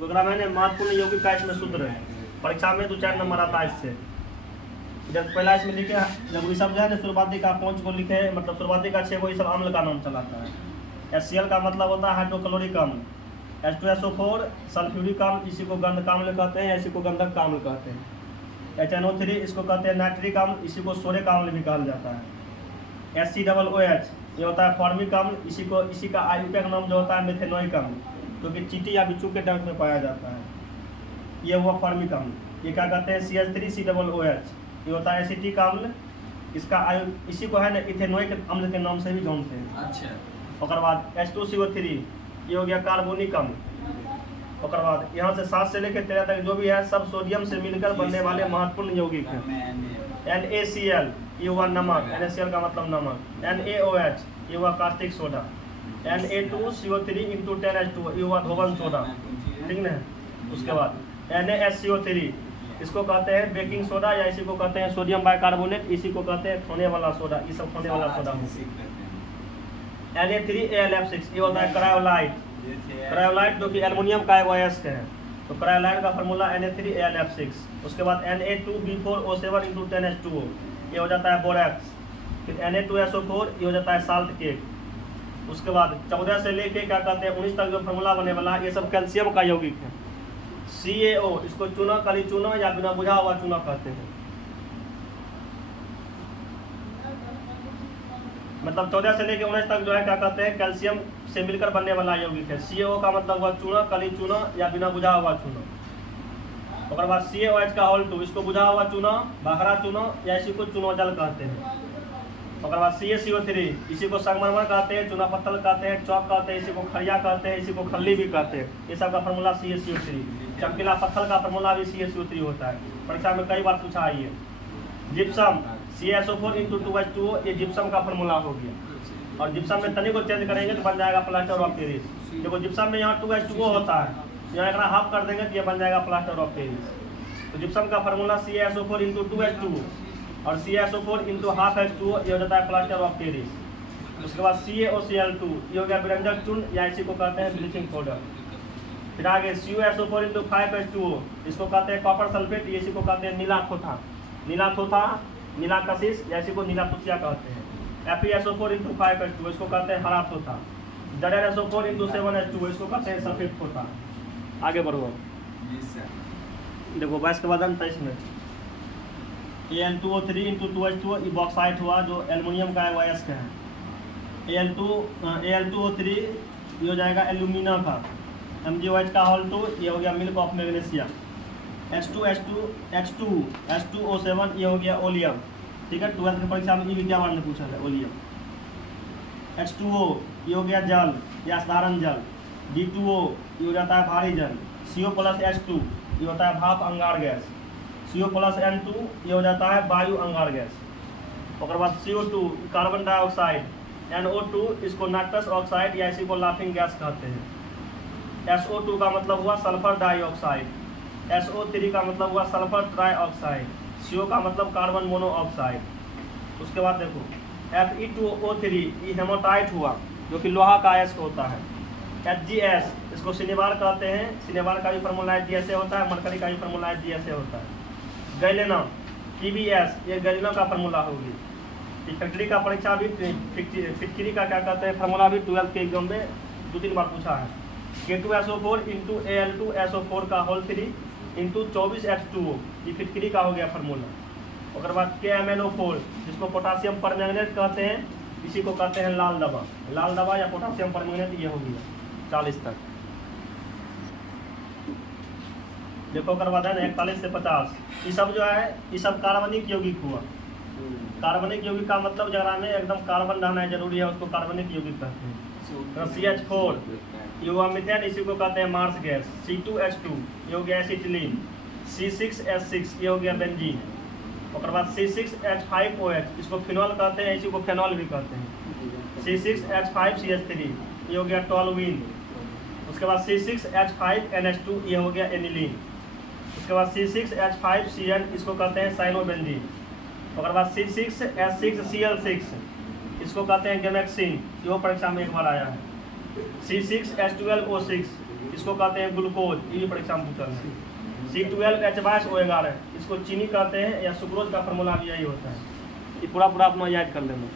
देखो मैंने महत्वपूर्ण यौगिक का इसमें सूत्र है, परीक्षा में 2-4 नंबर आता है इससे। जब पहला इसमें लिखे, जब ये सब जो है ना शुरुआती का 5 को लिखे, मतलब शुरुआती का 6 को, ये सब अम्ल का नाम चलाता है। HCl का मतलब होता है हाइड्रोक्लोरिक अम्ल, H2SO4 सल्फ्यूरिक अम्ल, इसी को गंधक अम्ल कहते हैं, इसी को गंधक अम्ल कहते हैं। HNO3 इसको कहते हैं नाइट्रिक अम्ल, इसी को सोडिक अम्ल भी कहा जाता है। HCOOH ये होता है फॉर्मिक अम्ल, इसी का आयुर्वेदिक नाम जो होता है मेथेनोइक अम्ल, क्योंकि चींटी या बिच्छू के डंक में पाया जाता है, ये हुआ फॉर्मिक अम्ल। ये क्या कहते हैं CH3COOH, ये होता है एसिटिक अम्ल, इसका इसी को है ना इथेनोइक अम्ल के नाम से भी जानते हैं। अच्छा। और बाद H2CO3 ये हो गया कार्बोनिक अम्ल। और बाद यहाँ से 7 से लेकर 13 तक जो भी है सब सोडियम से मिलकर बनने वाले महत्वपूर्ण यौगिक हैं। NaCl ये हुआ नमक, NaCl का मतलब नमक। NaOH ये हुआ कास्टिक सोडा। Na2CO3 × 10H2 ये हुआ धोवन सोडा, ठीक ना। उसके बाद NaSCO3 इसको कहते हैं बेकिंग सोडा, या इसी को कहते हैं सोडियम बाइकार्बोनेट, इसी को कहते हैं खोने वाला सोडा, ये सब खोने वाला सोडा है। Na3AlF6 ये होता है क्रायोलाइट, क्रायोलाइट जो कि एल्युमिनियम का अयस्क है, तो क्रायोलाइट का फार्मूला Na3AlF6। उसके बाद Na2B4O7 × 10H2O ये हो जाता है बोरैक्स। फिर Na2SO4 ये हो जाता है साल्ट केक। उसके बाद 14 से लेके क्या कहते हैं 19 तक जो फार्मूला बने वाला ये सब कैल्शियम का यौगिक है। CaO इसको चूना, काली चूना या बिना बुझा हुआ चूना कहते हैं। मतलब 14 से लेके 19 तक जो है क्या कहते हैं कैल्शियम से मिलकर बनने वाला यौगिक है। CaO का मतलब हुआ चूना, काली चूना या बिना बुझा हुआ चूना। और बाद CaOH का होल 2 इसको बुझा हुआ चूना, भाखड़ा चूना या इसी को चूना जल कहते हैं। और बाद CaCO3 इसी को संगमरमर कहते हैं, चूना पत्थर कहते हैं, चौक कहते हैं, इसी को खड़िया कहते हैं, इसी को खल्ली भी कहते हैं। ये सब का फार्मूला CaCO3। चमकीला पत्थर का फार्मूला भी CaCO3 होता है, परीक्षा में कई बार पूछा है ये। जिप्सम CaSO4 × 2H2O ये जिप्सम का फार्मूला हो गया। और जिप्सम में तनी को चेंज करेंगे तो बन जाएगा प्लास्टर ऑफ पेरिस। देखो जिप्सम में यहाँ 2H2O होता है, यहाँ एक हाफ कर देंगे तो ये बन जाएगा प्लास्टर ऑफ पेरिस। तो जिप्सम का फार्मूला CaSO4 × 2H2O और CaSO4 × ½ H2O ये हो जाता है प्लास्टर ऑफ पेरिस। उसके बाद CaOCl2 ये हो गया विरंजक चूर्ण या इसी को कहते हैं ब्लीचिंग पाउडर। फिर आगे CuSO4 × 5H2O इसको कहते हैं कॉपर सल्फेट, ये इसी को कहते हैं नीला थोथा, नीला कशिश या इसी को नीला तुथिया कहते हैं। FeSO4 × 5H2O इसको कहते हैं हरा थोथा। ZnSO4 × 7H2O इसको कहते हैं सफेद थोथा। आगे बढ़ो, देखो 22 के बाद 23 में Al2O3 × 2H2O ये बॉक्साइट हुआ जो एल्युमिनियम का अयस्क है। Al2O3 ये हो जाएगा एल्यूमिना का। MgOH का होल 2 ये हो गया मिल्क ऑफ मैग्नीशिया। H2SO7 ये हो गया ओलियम, ठीक है। 12th की परीक्षा में विज्ञान ने पूछा था ओलियम। H2O ये हो गया जल या साधारण जल। D2O ये हो जाता है भारी जल। CO+H2 ये होता है भाप अंगार गैस। CO+N2 ये हो जाता है वायु अंगार गैस। और बाद CO2 कार्बन डाइऑक्साइड। NO2 इसको नाइट्रस ऑक्साइड या इसी को लाफिंग गैस कहते हैं। SO2 का मतलब हुआ सल्फर डाइऑक्साइड। SO3 का मतलब हुआ सल्फर ट्राइऑक्साइड। CO का मतलब कार्बन मोनोऑक्साइड। उसके बाद देखो Fe2O3 ये हेमाटाइट हुआ जो कि लोहा का अयस्क होता है। HgS इसको सिनेबार कहते हैं, सिनेबार का भी फार्मूला HgS होता है, मरकरी का भी फार्मूला HgS होता है। गैलेनम TbS ये गैलेनम का फार्मूला होगी। फैक्ट्री का परीक्षा भी फिटकरी का क्या कहते हैं फार्मूला भी 12th के एग्जाम में 2-3 बार पूछा है। K2SO4 × Al2SO4 का होल 3 × 24H2O ये फिटकरी का हो गया फार्मूला। और बाद KMnO4 जिसको पोटासियम परमैंगनेट कहते हैं, इसी को कहते हैं लाल दवा या पोटासियम परमैंगनेट, ये हो गया 40 तक। देखो करवा दें 41 से 50 ये सब जो है ये सब कार्बनिक यौगिक हुआ। कार्बनिक यौगिक का मतलब जरा में एकदम कार्बन रहना जरूरी है, उसको कार्बनिक यौगिक कहते हैं। CH4 ये हुआ मीथेन, इसी को कहते हैं मार्स गैस। C2H2 ये हो गया एसिटिलीन। C6H6 ये हो गया बेंजीन। और बाद C6H5OH इसको फिनॉल कहते हैं, इसी को फेनॉल भी कहते हैं। C6H5CH3 ये हो गया टॉलुइन। उसके बाद C6H5NH2 ये हो गया एनिलीन। उसके बाद C6H5Cl इसको कहते हैं साइनोबेंजीन। और बाद C6H6Cl6 इसको कहते हैं गैमेक्सिन, ये परीक्षा में एक बार आया है। C6H12O6 इसको कहते हैं ग्लूकोज, ये भी परीक्षा में पूछा है। C12H22O11 इसको चीनी कहते हैं, या सुक्रोज का फार्मूला भी यही होता है। ये पूरा अपना याद कर लेना।